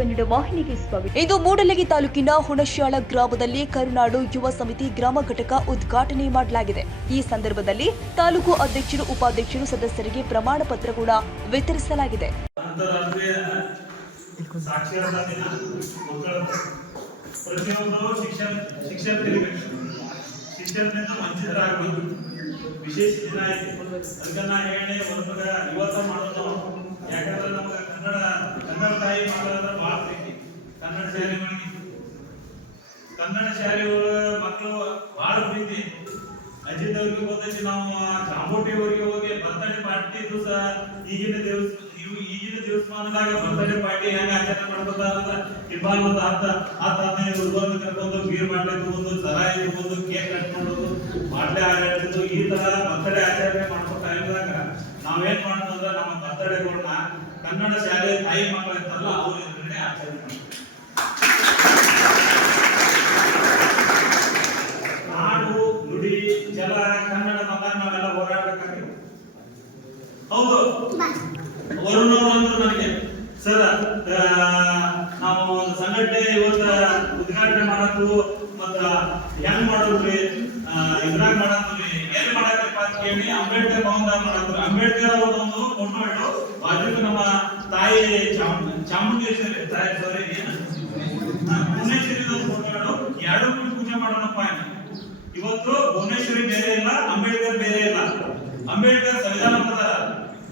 ಕನ್ನಡ ವಾಹಿನಿಗೆ ಸ್ವಾಗತ. ಇಂದು ಮೂಡಲಗಿ ತಾಲೂಕಿನ ಹುಣಶ್ಯಾಳ ಗ್ರಾಮದಲ್ಲಿ ಕರುನಾಡು ಯುವ ಸಮಿತಿ ಗ್ರಾಮ ಘಟಕ ಉದ್ಘಾಟನೆ ಮಾಡಲಾಗಿದೆ. ಈ ಸಂದರ್ಭದಲ್ಲಿ ತಾಲೂಕು ಅಧ್ಯಕ್ಷರು, ಉಪಾಧ್ಯಕ್ಷರು, ಸದಸ್ಯರಿಗೆ ಪ್ರಮಾಣ ಪತ್ರ ಕೂಡ ವಿತರಿಸಲಾಗಿದೆ. ಪ್ರತಿಯೊಬ್ಬರು ಶಿಕ್ಷಣ ಶಿಕ್ಷಣದಿಂದ ವಂಚಿತರಾಗಬಹುದು. ವಿಶೇಷ ದಿನ ಐತಿ, ಅದಕ್ಕೆ ನಾ ಹೇಳಿ ಹೊರಗ ಇವತ್ತು ಮಾಡೋದು. ಯಾಕಂದ್ರೆ ನಮ್ಗೆ ಕನ್ನಡ ತಾಯಿ ಮಕ್ಕಳ ಭಾಳ ಪ್ರೀತಿ. ಕನ್ನಡ ಶಾಲೆಗಳ ಮಕ್ಕಳು ಭಾಳ ಪ್ರೀತಿ. ಅಜಿತವ್ರಿಗೆ ಗೊತ್ತೈತಿ, ನಾವು ಚಾಮುಂಡಿಯವರಿಗೆ ಹೋಗಿ ಬರ್ತಡೇ ಪಾರ್ಟಿ ದಿವಸ ಈಗಿನ ದಿವಸಮಾನದಾಗ ಬರ್ತಡೇ ಪಾರ್ಟಿ ಹೆಂಗ ಆಚರಣೆ ಮಾಡ್ಕೊತಾರ. ಇಬ್ಬಾಲ್ ಒಂದು 10-15 ಹುಡುಗರನ್ನ ಕರ್ಕೊಂಡು ಬೀರ್ ಮಾಡ್ಲೆ ತಗೊಂಡು, ಸರಾಯಿ ತಗೊಂಡು, ಕೇಕ್ ಕಟ್ ಮಾಡೋದು, ಮಾಡ್ಲೆ ಆಟಾಡ್ತಿದ್ದು. ಈ ತರ ಬರ್ತಡೇ ಆಚರಣೆ ಮಾಡ್ಕೋ ಟೈಮ್ದಾಗ ನಾವೇನ್ ಮಾಡ್ತಂದ್ರೆ ನಮ್ಮ ಬರ್ತಡೇಗಳನ್ನ ಕನ್ನಡ ಶಾಲೆ ತಾಯಿ ಮಕ್ಕಳು ಇರ್ತಾರಲ್ಲ ಅವ್ರ ಎದುರುಗಡೆ ಆಚರಣೆ ಮಾಡ್ತೀವಿ. ನಾಡು, ನುಡಿ, ಜಲ, ಕನ್ನಡ ಮತ ನಾವೆಲ್ಲ ಹೋರಾಡಬೇಕಾಗಿದೆ. ಹೌದು, ವರುಣ್ ಅವರು ನನಗೆ ಸರ್, ನಾವು ಒಂದು ಸಂಘಟನೆ ಇವತ್ತ ಉದ್ಘಾಟನೆ ಮಾಡತ್ತು ಮತ್ತ ಹೆಂಗ್ ಮಾಡೋದ್ರಿ, ಇದ್ರಾಗ ಮಾಡತ್ರಿ, ಎಲ್ಲಿ ಮಾಡತ್ತಪ್ಪ ಅಂತ ಕೇಳಿ ಅಂಬೇಡ್ಕರ್ ಭವನದಾಗ ಮಾಡತ್ರಿ. ಅಂಬೇಡ್ಕರ್ ಅವರೊಂದು ಫೋಟೋ ಇಟ್ಟು ಬಾಜುಕ ನಮ್ಮ ತಾಯಿ ಚಾಮುಂಡೇಶ್ವರಿ ತಾಯಿ ಸಾರಿ ಭುವನೇಶ್ವರಿ ಫೋಟೋ ಇಟ್ಟು ಎರಡು ಕೂಡ ಪೂಜೆ ಮಾಡೋಣಪ್ಪ. ಇವತ್ತು ಭುವನೇಶ್ವರಿ ಬೇರೆ ಇಲ್ಲ, ಅಂಬೇಡ್ಕರ್ ಬೇರೆ ಇಲ್ಲ. ಅಂಬೇಡ್ಕರ್ ಸಂವಿಧಾನ ಬರ್ತಾರ,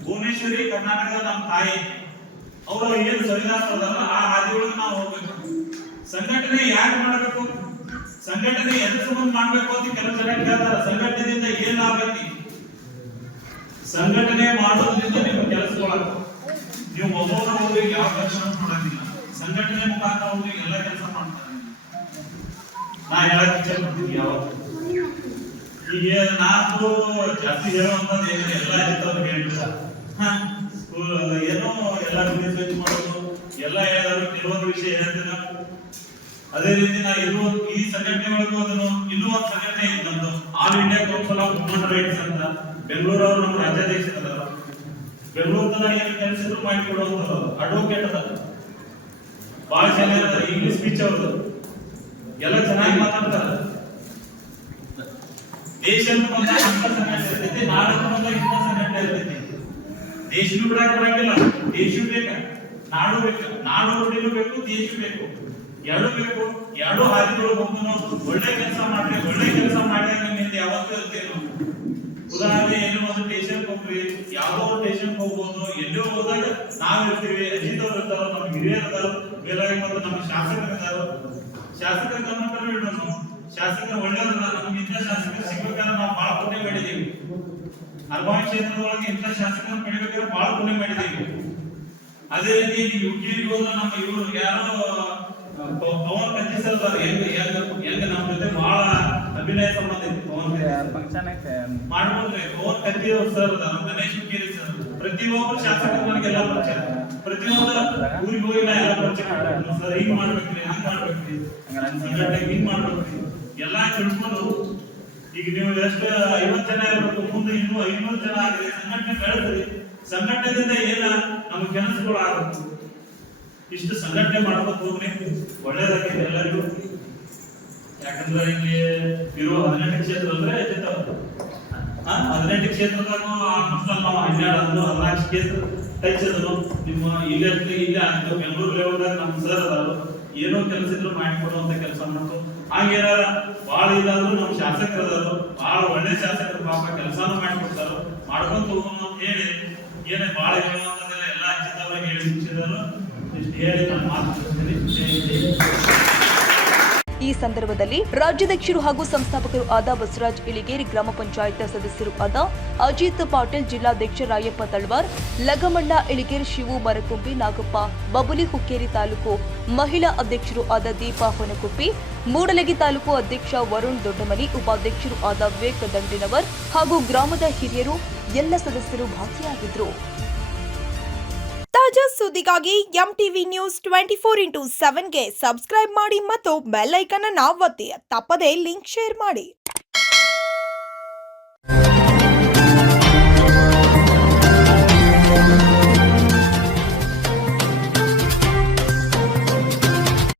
ಭುವನೇಶ್ವರಿ ಕರ್ನಾಟಕದ ನಮ್ಮ ತಾಯಿ. ಅವರು ಏನು ಸಂವಿಧಾನ ಬರ್ತಾರಲ್ಲ ಆ ಹಾದಿಯೊಳಗೆ ನಾವು ಹೋಗ್ಬೇಕು. ಸಂಘಟನೆ ಯಾಕೆ ಮಾಡಬೇಕು, ಸಂಘಟನೆ ಎದ್ರ ಸಂಬಂಧ ಮಾಡ್ಬೇಕು ಅಂತ ಕೆಲವು ಜನ ಕೇಳ್ತಾರ. ಸಂಘಟನೆಯಿಂದ ಏನ್ ಲಾಭ ಐತಿ? ಸಂಘಟನೆ ಮಾಡೋದ್ರಿಂದ ನಿಮ್ಮ ಕೆಲಸಗಳಾಗ ನೀವು ಒಬ್ಬೊಬ್ಬರ ಹೋಗಿ ಯಾವ ಕೆಲಸ ಮಾಡೋದಿಲ್ಲ. ಸಂಘಟನೆ ಮುಖಾಂತರ ಹೋಗಿ ಎಲ್ಲ ಕೆಲಸ ಮಾಡ್ತಾರೆ. ನಾ ಹೇಳಕ್ ಇಚ್ಛೆ ಪಡ್ತೀನಿ, ಯಾವತ್ತು ಈಗ ನಾನು ಜಾಸ್ತಿ ಹೇಳುವಂತದ್ದು ಏನಿದೆ ಎಲ್ಲ ಇರ್ತವ್ರು ಹೇಳ್ಬಿಡ್ತಾರೆ. ಸ್ಕೂಲ್ ಏನೋ ಎಲ್ಲ ಬಿಸ್ನೆಸ್ ಮಾಡೋದು ಎಲ್ಲ ಹೇಳಿದ್ರು, ಕೆಲವೊಂದು ವಿಷಯ ಹೇಳ್ತೀನಿ. ಅದೇ ರೀತಿ ನಾ ಈ ಸಂಘಟನೆ ಒಳಗೂ ಅದನ್ನು ಇನ್ನೂ ಒಂದು ಸಂಘಟನೆ ಇತ್ತು ನಮ್ದು, All India Council of Human Rights ಅಂತ. ಬೆಂಗಳೂರು ಅವರು ನಮ್ಮ ರಾಜ್ಯಾಧ್ಯಕ್ಷರಾದ. ಬೆಂಗಳೂರು ತರ ಏನು ಕೆಲಸ ಮಾಡಿಕೊಡುವಂತ ಅಡ್ವೊಕೇಟ್ ಅದ, ಬಹಳ ಚೆನ್ನಾಗಿ ಇಂಗ್ಲಿಷ್ ಸ್ಪೀಚ್ ಅವ್ರದ್ದು ಎಲ್ಲ ಚೆನ್ನಾಗಿ ಮಾತಾಡ್ತಾರ. ದೇಶದ ಬಂದ ಇಂಥ ಸಂಘಟನೆ ಇರ್ತೈತಿ, ನಾಡನ್ನು ಬಂದ ಇಂಥ ಸಂಘಟನೆ ಇರ್ತೈತಿ. ದೇಶನೂ ಬಿಡಾಕ ಬರಂಗಿಲ್ಲ, ದೇಶ ಬೇಕು, ನಾಡು ಬೇಕು, ನಾಡು ನುಡಿನೂ ಬೇಕು, ದೇಶ ಬೇಕು, ಎರಡು ಬೇಕು. ಎರಡು ಹಾದಿಗಳು ಹೋಗ್ತು. ನಾವು ಒಳ್ಳೆ ಕೆಲಸ ಮಾಡ್ರಿ, ಒಳ್ಳೆ ಕೆಲಸ ಮಾಡಿದಾಗ ನಿಮ್ಮಿಂದ ಯಾವತ್ತೂ ಇರ್ತೇವೆ. ಉದಾಹರಣೆ ಏನು, ಒಂದು ಸ್ಟೇಷನ್ ಹೋಗ್ರಿ, ಯಾವ್ದೋ ಒಂದು ಸ್ಟೇಷನ್ ಹೋಗ್ಬೋದು, ಎಲ್ಲೋ ಹೋದಾಗ ನಾವ್ ಇರ್ತೀವಿ, ಅಜಿತ್ ಅವ್ರು ಇರ್ತಾರ, ನಮ್ಮ ಹಿರಿಯರ್ ಇರ್ತಾರ, ಮೇಲಾಗಿ ಮತ್ತು ನಮ್ಮ ಶಾಸಕರು ಇರ್ತಾರ. ಶಾಸಕರ ಗಮನ ಇಡೋಣ. ನಾವು ಶಾಸಕರು ಒಳ್ಳೆಯವ್ರಲ್ಲ, ನಮ್ಗೆ ಇಂಥ ಶಾಸಕರು ಸಿಗ್ಬೇಕಾದ್ರೆ ನಾವು ಬಹಳ ಪುಣ್ಯ ಮಾಡಿದ್ದೀವಿ. ಅರ್ಬಾನ್ ಕ್ಷೇತ್ರದೊಳಗೆ ಇಂಥ ಶಾಸಕರನ್ನು ಪಡಿಬೇಕಾದ್ರೆ ಬಹಳ ಪುಣ್ಯ ಮಾಡಿದ್ದೀವಿ. ಅದೇ ರೀತಿ ನೀವು ಯುಟಿಲಿಗೆ ಹೋದ್ರೆ ನಮ್ಮ ಇವರು ಯಾರೋ ಪವನ್ ಕತ್ತಿ ಸರ್ ಹೆಂಗ ನಮ್ಮ ಜೊತೆ ಬಹಳ ಅಭಿನಯ ಸಂಬಂಧ ಇತ್ತು. ಮಾಡ್ಬೋದ್ರಿ. ಪವನ್ ಕತ್ತಿ ಸರ್, ನಮ್ಮ ಗಣೇಶ್ ಹುಕ್ಕೇರಿ ಸರ್, ಪ್ರತಿಯೊಬ್ಬರು ಶಾಸಕರು ನನಗೆಲ್ಲ ಪರಿಚಯ. ಪ್ರತಿಯೊಂದು ಊರಿಗೆ ಹೋಗಿ ನಾ ಎಲ್ಲ ಪರಿಚಯ ಸರ್, ಹಿಂಗ್ ಮಾಡ್ಬೇಕ್ರಿ, ಹಂಗ್ ಮಾಡ್ಬೇಕ್ರಿ, ಸಂಘಟನೆ ಹಿಂಗ್ ಮಾಡ್ಬೇಕ್ರಿ ಎಲ್ಲ ತಿಳ್ಕೊಂಡು. ಈಗ ನೀವು ಎಷ್ಟು 50 ಜನ ಇರ್ಬೇಕು, ಮುಂದೆ ಇನ್ನೂ 500 ಜನ ಆಗ್ರಿ, ಸಂಘಟನೆ ಬೆಳೆದ್ರಿ. ಸಂಘಟನೆಯಿಂದ ಏನ ನಮ್ಮ ಕೆಲಸಗಳು ಆಗುತ್ತೆ. ಇಷ್ಟು ಸಂಘಟನೆ ಮಾಡ್ಬೇಕು ಹೋಗ್ರಿ, ಒಳ್ಳೇದಾಗೈತೆ ಎಲ್ಲರಿಗೂ. ಯಾಕಂದ್ರೆ ಇಲ್ಲಿ ಇರೋ 18 ಕ್ಷೇತ್ರ ಅಂದ್ರೆ 18 ಕ್ಷೇತ್ರದಾಗ ನಾವು 12-14 ಕ್ಷೇತ್ರ ಟಚ್ಚಿದ್ರು. ನಿಮ್ಮ ಇಲ್ಲೇ ಬೆಂಗಳೂರು ಲೆವೆಲ್ದಾಗ ನಮ್ಮ ಸರ್ ಅದಾರು, ಏನೋ ಕೆಲಸ ಇದ್ರು ಮಾಡಿಕೊಡುವಂತ ಕೆಲಸ ಮಾಡ್ತು. ಹಾಗೇನಾರ ಭಾಳ ಇದಾದ್ರು ನಮ್ಮ ಶಾಸಕರು ಅದಾರು, ಭಾಳ ಒಳ್ಳೆ ಶಾಸಕರು, ಪಾಪ ಕೆಲಸಾನು ಮಾಡಿಕೊಡ್ತಾರ. ಮಾಡ್ಕೊಂತ ಹೋಗೋಣ ಅಂತ ಹೇಳಿ ಏನೇ ಭಾಳ ಹೇಳುವಂತದೆಲ್ಲ ಎಲ್ಲ ಹಂಚಿದವ್ರಿಗೆ ಹೇಳಿ ಶಿಕ್ಷಕರು ಇಷ್ಟು ಹೇಳಿ ನಾನು ಮಾತನಾಡ್ತೀನಿ. ಈ ಸಂದರ್ಭದಲ್ಲಿ ರಾಜ್ಯಾಧ್ಯಕ್ಷರು ಹಾಗೂ ಸಂಸ್ಥಾಪಕರು ಆದ ಬಸವರಾಜ್ ಇಳಿಗೇರಿ, ಗ್ರಾಮ ಪಂಚಾಯತ್ ಸದಸ್ಯರು ಆದ ಅಜಿತ್ ಪಾಟೀಲ್, ಜಿಲ್ಲಾಧ್ಯಕ್ಷ ರಾಯಪ್ಪ ತಳವಾರ್, ಲಗಮಣ್ಣ ಇಳಿಗೇರಿ, ಶಿವು ಮರಕುಂಬಿ, ನಾಗಪ್ಪ ಬಬುಲಿ, ಹುಕ್ಕೇರಿ ತಾಲೂಕು ಮಹಿಳಾ ಅಧ್ಯಕ್ಷರು ಆದ ದೀಪಾ ಹೊನಕುಪ್ಪಿ, ಮೂಡಲಗಿ ತಾಲೂಕು ಅಧ್ಯಕ್ಷ ವರುಣ್ ದೊಡ್ಡಮನಿ, ಉಪಾಧ್ಯಕ್ಷರು ಆದ ವಿವೇಕ್ ದಂಡಿನವರ್ ಹಾಗೂ ಗ್ರಾಮದ ಹಿರಿಯರು ಎಲ್ಲ ಸದಸ್ಯರು ಭಾಗಿಯಾಗಿದ್ದರು. ತಾಜಾ ಸುದ್ದಿಗಾಗಿ ಎಂಟಿವಿ ನ್ಯೂಸ್ 24x7ಗೆ ಸಬ್ಸ್ಕ್ರೈಬ್ ಮಾಡಿ ಮತ್ತು ಬೆಲ್ ಐಕಾನ್ ಅನ್ನು ಒತ್ತಿ. ತಪ್ಪದೇ ಲಿಂಕ್ ಶೇರ್ ಮಾಡಿ.